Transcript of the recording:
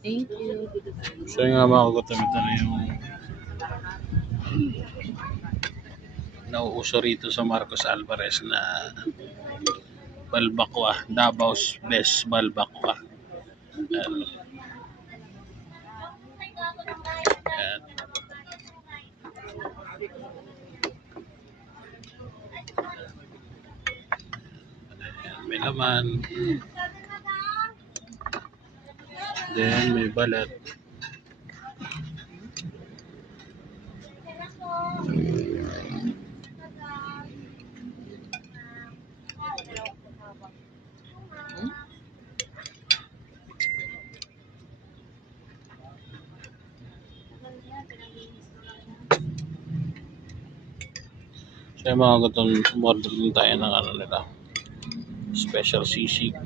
Thank you. So yung nga mga kagutom, ito na yung nauuso rito sa Marcos Alvarez na balbakwa, Dabao's best balbakwa. Ayan. Ayan. May laman. Then may balat. So yung mga gutom, umorder din tayo ng ano nila, special sisig.